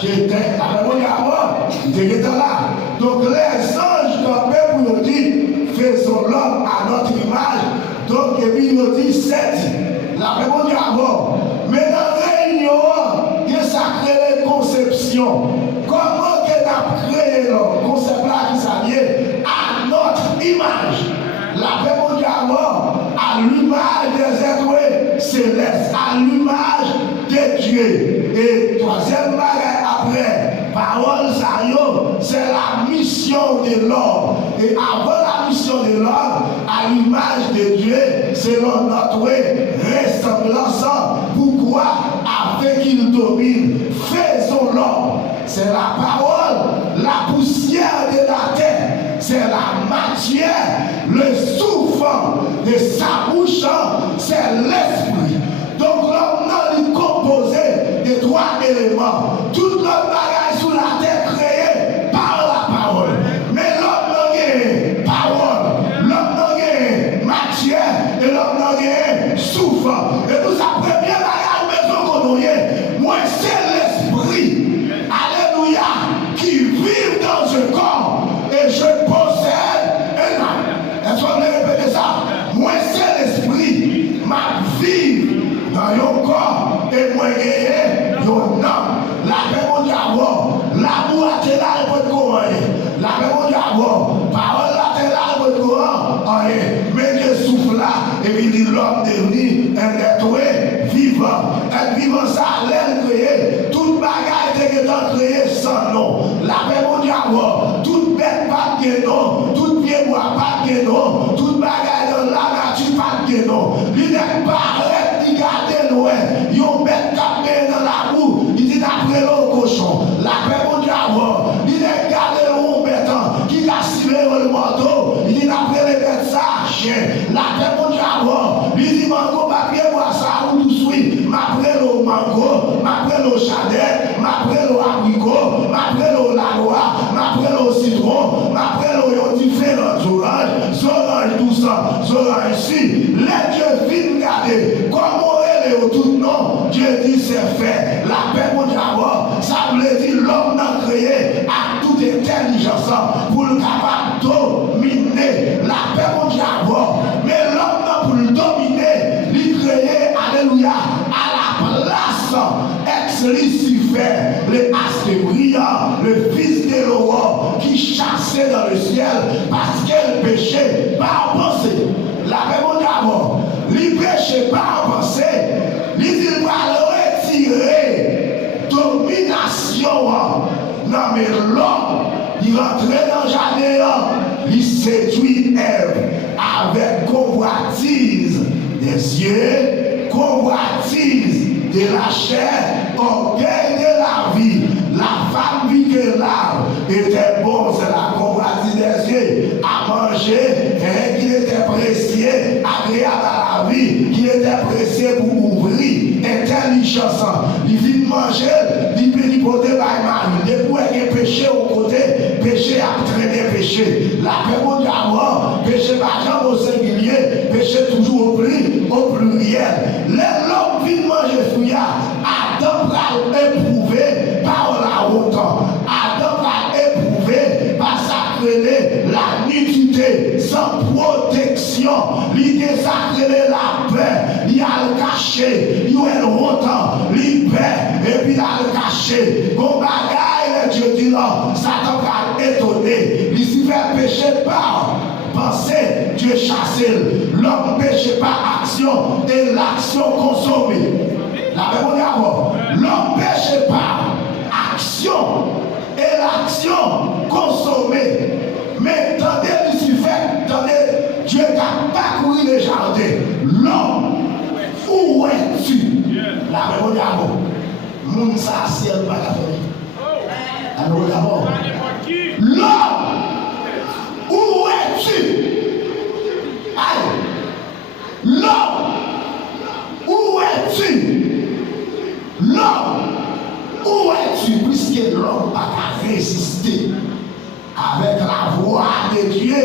J'étais avec mon amour, j'étais là. Donc les anges campaient pour nous dire, faisons l'homme à notre image. Donc, et puis nous dit 7. La réponse est mort. Mais dans la réunion, il y a sacrée conception. Comment que a créé le concept là qui s'allie à notre image? La réponse est mort. À l'image des êtres célestes, à l'image de Dieu. Et troisième bagage après, parole ça c'est la mission de l'homme. Et avant la mission de l'homme, à l'image de Dieu, selon notre ressemblance, pourquoi afin qu'il domine, faisons l'homme. C'est la parole, la poussière de la terre, c'est la matière, le souffle de sa bouche, c'est l'esprit. Donc l'homme est composé de 3 éléments. Tout le bagage sur la terre créé par la parole. Mais l'homme n'a pas parole, l'homme n'a pas matière et l'homme n'a pas souffle. Et nous apprenons bien la maison qu'on a. Moi c'est l'esprit. Alléluia. Qui vit dans ce corps. Et je possède un âme. Est-ce qu'on peut répéter ça? Moi c'est l'esprit. Ma vie dans ton corps et moi gagner ton âme. La paix mon diable, l'amour à tes là pour te courir. La paix mon diable, parole à tes là pour te courir. Mais Dieu souffle là et puis dit l'homme devenu un être vivant. Un vivant ça l'air créé. Toute bagarre est créée sans nom. La paix mon diable, toute bête pas de nom, toute pied bois pas de nom, toute bagarre dans la nature pas de nom. Il n'est pas regardez loin, yon bête capé dans la boue, il dit d'après le cochon, la paix mon diable, il dit regardez le bête qui a ciblé le manteau, il dit d'après les bêtes ça, chien, la paix mon diable, il dit mango papier bois ça ou tout suite, m'après le mango, m'après le chadet, m'après le abricot, m'après le lanois, m'après le citron, m'après le différents oranges, tout ça, orange ici, les dieux viennent regarder, comment tout nom, Dieu dit c'est fait. La paix mon diable, ça veut dire l'homme n'a créé à toute intelligence pour le capable dominer. La paix mon diable, mais l'homme n'a pour le dominer, il créé, alléluia, à la place ex-Lucifer, le astre brillant, le fils de l'aurore qui chassait dans le ciel parce qu'elle péchait par pensée. La paix mon diable, il péchait par pensée. Il va retirer domination. Non mais l'homme, il rentrait dans le jardin, il séduit Ève avec convoitise des yeux, convoitise de la chair, orgueil de la vie. La femme vit que l'arbre était bon, c'est la convoitise des yeux, à manger, et qu'il était précieux, agréable à la vie, qu'il était précieux pour ouvrir, intelligence. Il vient manger, il peut lui porter par mal. Depuis qu'il y a péché au côté, péché a traîné péché. La paix au diable, péché par jambe au singulier, péché toujours au pluriel. L'homme vient manger fruit, Adam va éprouver par la route. Adam va éprouver par sa créée la nudité sans protection. L'idée sacrée la paix, il a le caché, il a le longtemps, il paix, et puis il a le caché. Bon bagaille, Dieu dit non, Satan va étonner. Il s'y fait pécher par pensée, Dieu chasse. L'homme péché par action et l'action consommée. La même d'abord, l'homme péché par action et l'action consommée. Mais tendez Lucifer, tendez Dieu qui a parcouru le jardin. L'homme, où es-tu? La même d'abord, moun sa ciel pas la famille. La même d'abord, l'homme, où es-tu? Aïe, l'homme, où es-tu? L'homme, où es-tu? Puisque l'homme n'a pas résisté avec la voix de Dieu,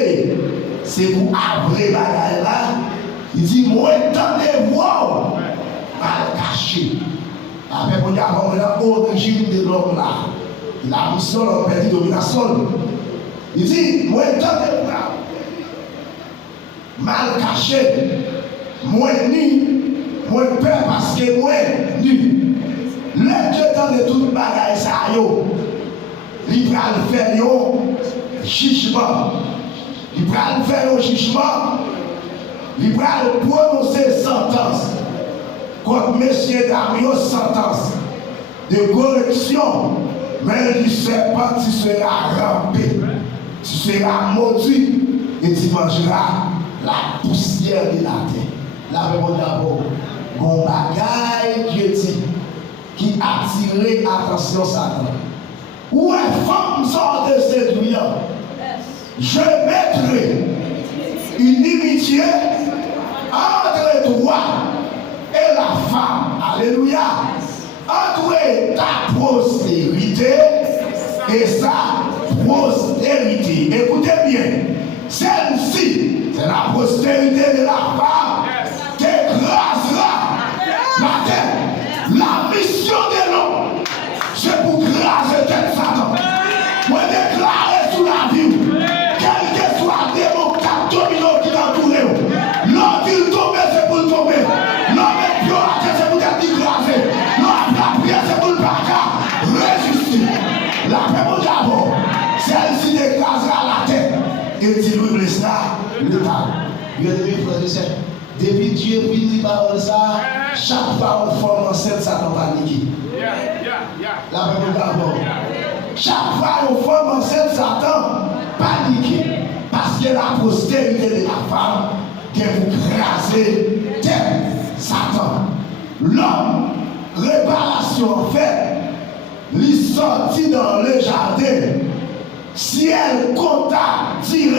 c'est pour après bagaille là. Il dit, moi, tendez voix, mal caché. Après, on y a l'origine de l'homme là. Il a mis sur l'homme perdu domination. Il dit, moi, tant de mal caché, moi ni, moi peur parce que moi ni. Le Dieu dans de toute bagaille ça yo, il va le faire yo jugement. Il va le faire yo jugement. Il va le prononcer sentence. Contre messieurs d'Ario, sentence de correction. Mais il serpent, tu seras rampé, tu seras maudit et tu mangeras la poussière de la terre. La même d'abord, mon bagaille Dieu dit qui attirait l'attention Satan. Où est femme sort de séduire? Je mettrai une inimitié entre toi et la femme. Alléluia. Entre ta postérité et sa postérité. Écoutez bien. Celle-ci, c'est la postérité de la femme qui écrasera la terre. La mission de l'homme, c'est pour craser tête Satan. Pour déclarer sous la vie, quel que soit le démon qui a dominé qui t'entoure. L'homme il tombe, c'est pour tomber. L'homme est violent, c'est pour être écrasé. L'homme la prière, c'est pour le baka résister. La paix mon d'abord, celle-ci décrasera la tête. Et dit Louis Blessard, l'État. Bien aimé, frère et sœurs, depuis Dieu dit parole ça, chaque fois on forme enceinte, ça va paniquer. La paix mon d'abord. Chaque fois on forme enceinte, Satan paniquer. Parce que la postérité de la femme qui vous craser terre Satan. L'homme, réparation faite, il sortit dans le jardin. Si elle compta tirer